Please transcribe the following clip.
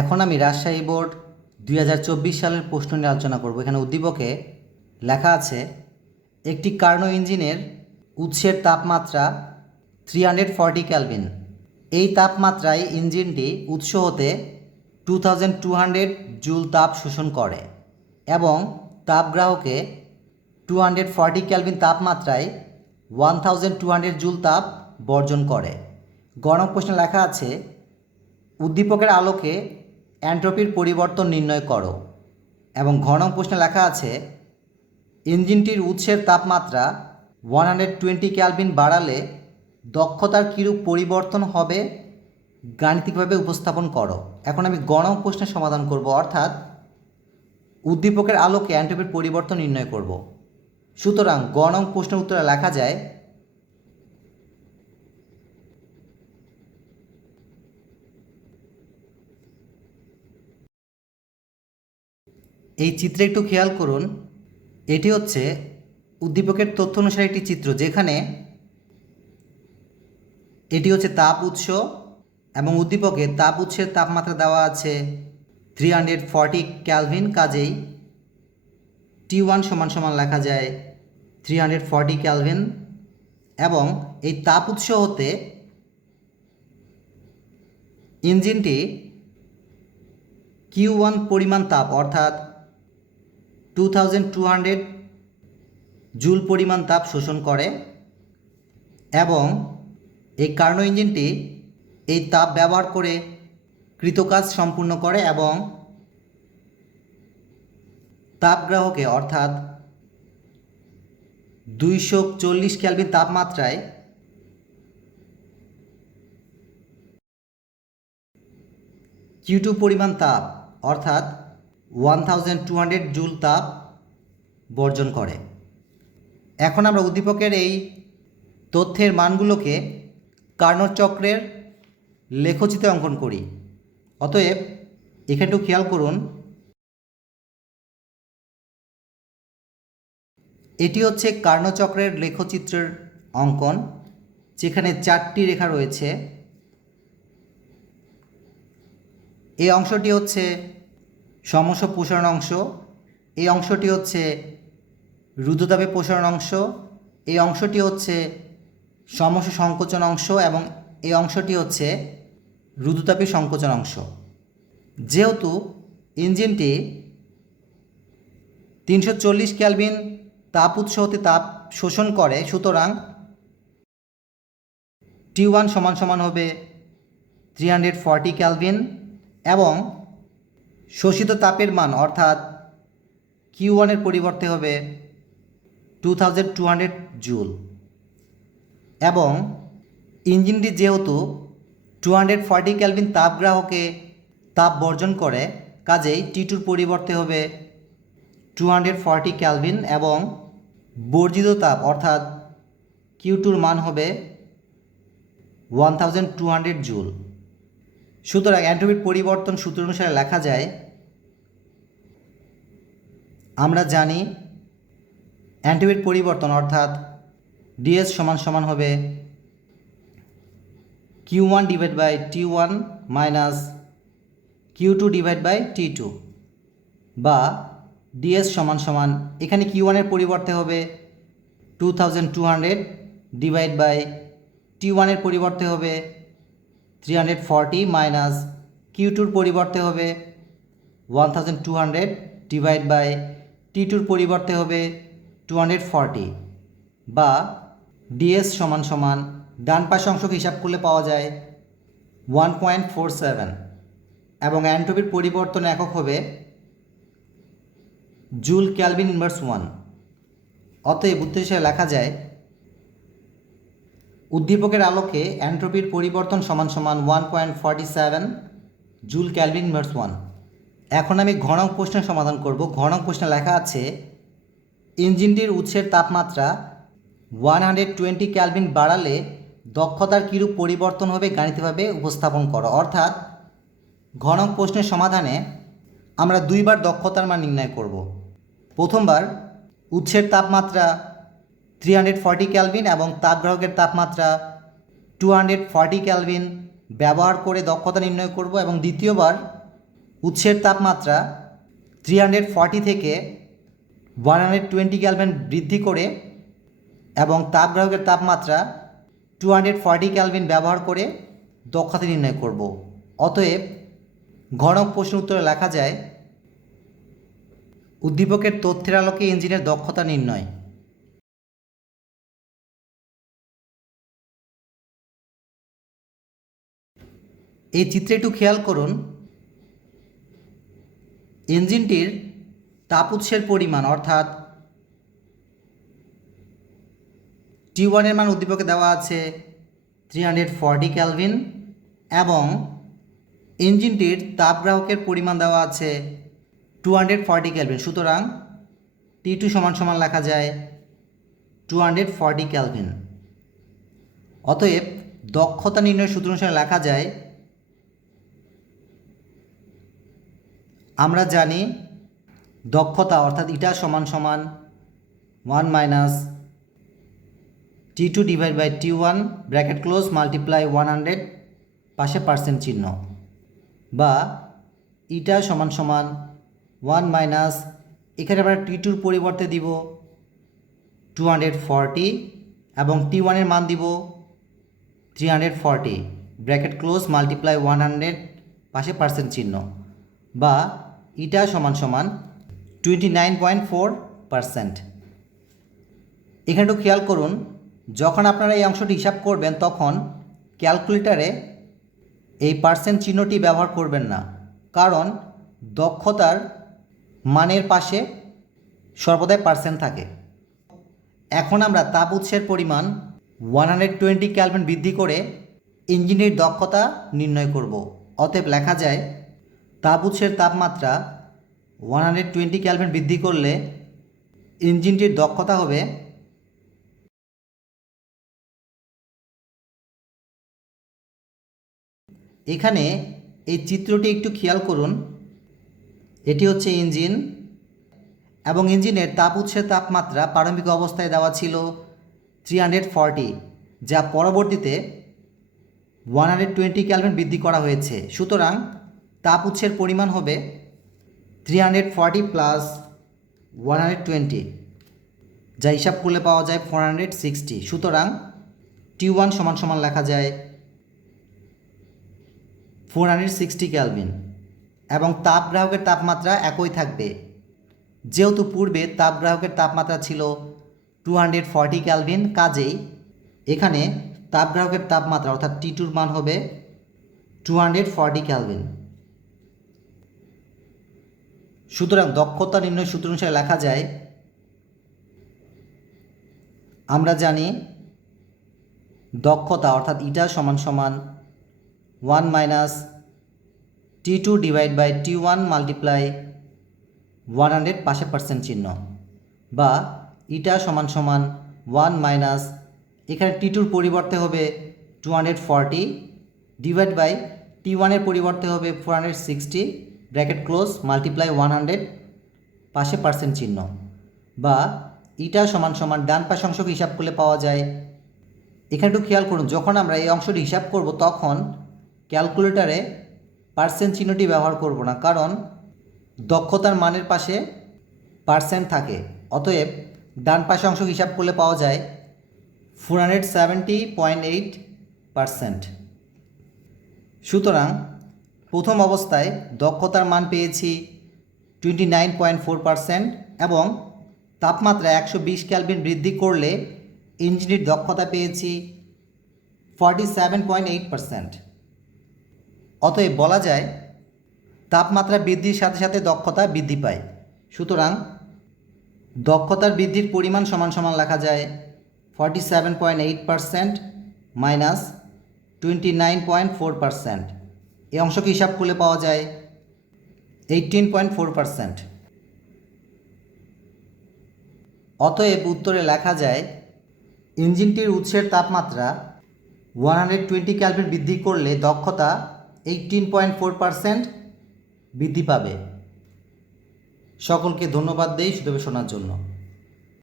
এখন আমি রাজশাহী বোর্ড 2024 সালের প্রশ্ন নিয়ে আলোচনা করব। এখানে উদ্দীপকে লেখা আছে একটি কার্নো ইঞ্জিনের উৎসের তাপমাত্রা 340 ক্যালভিন। এই তাপমাত্রায় ইঞ্জিনটি উৎস হতে 2200 জুল তাপ শোষণ করে এবং তাপগ্রাহকে 240 ক্যালভিন তাপমাত্রায় 1200 জুল তাপ বর্জন করে। গণক প্রশ্নে লেখা আছে উদ্দীপকের আলোকে এন্ট্রপির পরিবর্তন নির্ণয় করো এবং ঘ নং প্রশ্নে লেখা আছে ইঞ্জিনটির উৎসের তাপমাত্রা 120 ক্যালভিন বাড়ালে দক্ষতার কিরূপ পরিবর্তন হবে গাণিতিকভাবে উপস্থাপন করো। এখন আমি গ নং প্রশ্নের সমাধান করব, অর্থাৎ উদ্দীপকের আলোকে এন্ট্রপির পরিবর্তন নির্ণয় করব। সুতরাং গ নং প্রশ্নের উত্তরে লেখা যায় এই চিত্রে একটু খেয়াল করুন। এটি হচ্ছে উদ্দীপকের তথ্য অনুসারে একটি চিত্র, যেখানে এটি হচ্ছে তাপ উৎস এবং উদ্দীপকে তাপ উৎসের তাপমাত্রা দেওয়া আছে 340 ক্যালভিন। কাজেই T1 সমান লেখা যায় 340 ক্যালভিন এবং এই তাপ উৎস হতে ইঞ্জিনটি Q1 পরিমাণ তাপ অর্থাৎ 2200 জুল পরিমাণ তাপ শোষণ করে এবং এই কার্নো ইঞ্জিনটি এই তাপ ব্যবহার করে কৃতকাজ সম্পূর্ণ করে এবং তাপগ্রাহকে অর্থাৎ 240 ক্যালভিন তাপমাত্রায় Q2 পরিমাণ তাপ অর্থাৎ 1200 জুল তাপ বর্জন করে। এখন আমরা উদ্দীপকের এই তথ্যের মানগুলোকে কার্নোর চক্রের লেখচিত্রে অঙ্কন করি। অতএব এখানে একটু খেয়াল করুন, এটি হচ্ছে কার্নো চক্রের লেখচিত্রের অঙ্কন, যেখানে 4টি রেখা রয়েছে। এই অংশটি হচ্ছে সমস্ত প্রসারণ অংশ, এই অংশটি হচ্ছে রুদ্ধতাপে প্রসারণ অংশ, এই অংশটি হচ্ছে সমস্ত সংকোচন অংশ এবং এই অংশটি হচ্ছে রুদ্ধতাপী সংকোচন অংশ। যেহেতু ইঞ্জিনটি 340 ক্যালভিন তাপ উৎস হতে তাপ শোষণ করে, সুতরাং T1 সমান হবে 340 ক্যালভিন এবং শোষিত তাপের মান অর্থাৎ Q1 এর পরিবর্তে হবে 2200 জুল এবং ইঞ্জিনটি যেহেতু 240 ক্যালভিন তাপগ্রাহকে তাপ বর্জন করে, কাজেই T2 পরিবর্তে হবে 240 ক্যালভিন এবং বর্জিত তাপ অর্থাৎ Q2 মান হবে 1200 জুল। সুতরাং এন্ট্রপির পরিবর্তন সূত্র অনুসারে লেখা যায়, আমরা জানি এন্ট্রপির পরিবর্তন অর্থাৎ DS সমান হবে Q1 divide by T1 minus Q2 divide by T2, বা DS সমান এখানে Q1 এর পরিবর্তে হবে 2200 ডিভাইড বাই T1 এর পরিবর্তে হবে 340 মাইনাস Q2 পরিবর্তে হবে 1200 ডিভাইড বাই T2 পরিবর্তে হবে 240, বা DS সমান ডান পাশ অংশকে হিসাব করলে পাওয়া যায় 1.47 এবং এন্ট্রপির পরিবর্তন একক হবে জুল ক্যালভিন ইনভার্স 1। অতএব উত্তর হিসেবে লেখা যায় উদ্দীপকের আলোকে এন্ট্রপির পরিবর্তন সমান 1.47 জুল ক্যালভিন ইনভার্স 1। এখন আমি ঘ নং প্রশ্নের সমাধান করব। ঘ নং প্রশ্নে লেখা আছে ইঞ্জিনটির উৎসের তাপমাত্রা 120 ক্যালভিন বাড়ালে দক্ষতার কিরূপ পরিবর্তন হবে গাণিতিকভাবে উপস্থাপন করো। অর্থাৎ ঘ নং প্রশ্নের সমাধানে আমরা দুইবার দক্ষতার মান নির্ণয় করব। প্রথমবার উৎসের তাপমাত্রা 340 ক্যালভিন এবং তাপগ্রাহকের তাপমাত্রা 240 ক্যালভিন ব্যবহার করে দক্ষতা নির্ণয় করব এবং দ্বিতীয়বার উৎসের তাপমাত্রা 340 থেকে 120 কেলভিন বৃদ্ধি করে এবং তাপগ্রাহকের তাপমাত্রা 240 কেলভিন ব্যবহার করে দক্ষতা নির্ণয় করব। অতএব ঘনক প্রশ্ন উত্তরে লেখা যায় উদ্দীপকের তথ্যের আলোকে ইঞ্জিনের দক্ষতা নির্ণয়। এই চিত্রে একটু খেয়াল করুন, ইঞ্জিনটির তাপ উৎসের পরিমাণ অর্থাৎ T1 এর মান উদ্দীপকে দেওয়া আছে 340 কেলভিন এবং ইঞ্জিনটির তাপগ্রাহকের পরিমাণ দেওয়া আছে 240 কেলভিন। সুতরাং T2 সমান লেখা যায় 240 কেলভিন। অতএব দক্ষতা নির্ণয়ের সূত্র অনুসারে লেখা যায়, আমরা জানি দক্ষতা অর্থাৎ ইটা সমান 1 minus T2 divide by T1 bracket close multiply 100 পাশে পার্সেন্ট চিহ্ন, বা ইটা সমান 1 মাইনাস এখানে আমরা T2-র পরিবর্তে দিব 240 এবং T1 এর মান দিব 340 ব্র্যাকেট ক্লোজ মাল্টিপ্লাই 100 পাশে পার্সেন্ট চিহ্ন, বা ইটা সমান 29.4%। এখানে একটু খেয়াল করুন, যখন আপনারা এই অংশটি হিসাব করবেন তখন ক্যালকুলেটরে এই পার্সেন্ট চিহ্নটি ব্যবহার করবেন না, কারণ দক্ষতার মানের পাশে সর্বদাই পার্সেন্ট থাকে। এখন আমরা তাপ উৎসের পরিমাণ 120 কেলভিন বৃদ্ধি করে ইঞ্জিনের দক্ষতা নির্ণয় করব। অতএব লেখা যায় তাপ উৎসের তাপমাত্রা 120 কেলভিন বৃদ্ধি করলে ইঞ্জিনটির দক্ষতা হবে এখানে এই চিত্রটি একটু খেয়াল করুন, এটি হচ্ছে ইঞ্জিন এবং ইঞ্জিনের তাপ উৎসের তাপমাত্রা প্রারম্ভিক অবস্থায় দেওয়া ছিল 340, যা পরবর্তীতে 120 কেলভিন বৃদ্ধি করা হয়েছে। সুতরাং তাপ উৎসের পরিমাণ হবে 340 প্লাস 120, যা হিসাব করলে পাওয়া যায় 460। সুতরাং T1 সমান লেখা যায় 460 কেলভিন এবং তাপগ্রাহকের তাপমাত্রা একই থাকবে, যেহেতু পূর্বে তাপগ্রাহকের তাপমাত্রা ছিল 240 কেলভিন, কাজেই এখানে তাপগ্রাহকের তাপমাত্রা অর্থাৎ T2-র মান হবে 240 কেলভিন। সুতরাং দক্ষতা নির্ণয় সূত্র অনুসারে লেখা যায়, আমরা জানি দক্ষতা অর্থাৎ ইটা সমান 1 minus T2 divide by T1 multiply 100 পাশে পার্সেন্ট চিহ্ন, বা ইটা সমান 1 মাইনাস এখানে T2-র পরিবর্তে হবে 240 ডিভাইড বাই T1 এর পরিবর্তে হবে 460 ব্র্যাকেট ক্লোজ মাল্টিপ্লাই 100 পাশে পার্সেন্ট চিহ্ন, বা ইটা সমান ডান পাশ অংশকে হিসাব করলে পাওয়া যায়। এখানে একটু খেয়াল করুন, যখন আমরা এই অংশটি হিসাব করব তখন ক্যালকুলেটরে পার্সেন্ট চিহ্নটি ব্যবহার করব না, কারণ দক্ষতার মানের পাশে পার্সেন্ট থাকে। অতএব ডান পাশে অংশ হিসাব করলে পাওয়া যায় 470.8%। সুতরাং প্রথম অবস্থায় দক্ষতার মান পেয়েছি 29.4% এবং তাপমাত্রা 120 কেলভিন বৃদ্ধি করলে ইঞ্জিনের দক্ষতা পেয়েছি 47.8%। অতএব বলা যায় তাপমাত্রা বৃদ্ধির সাথে সাথে দক্ষতা বৃদ্ধি পায়। সুতরাং দক্ষতার বৃদ্ধির পরিমাণ সমান লেখা যায় 47.8% মাইনাস 29.4%। এই অংশকে হিসাব করলে পাওয়া যায় 18.4%। অতএব উত্তরে লেখা যায় ইঞ্জিনটির উৎসের তাপমাত্রা 120 কেলভিন বৃদ্ধি করলে দক্ষতা 18.4% বৃদ্ধি পাবে। সকলকে ধন্যবাদ দেই শুধু শোনার জন্য।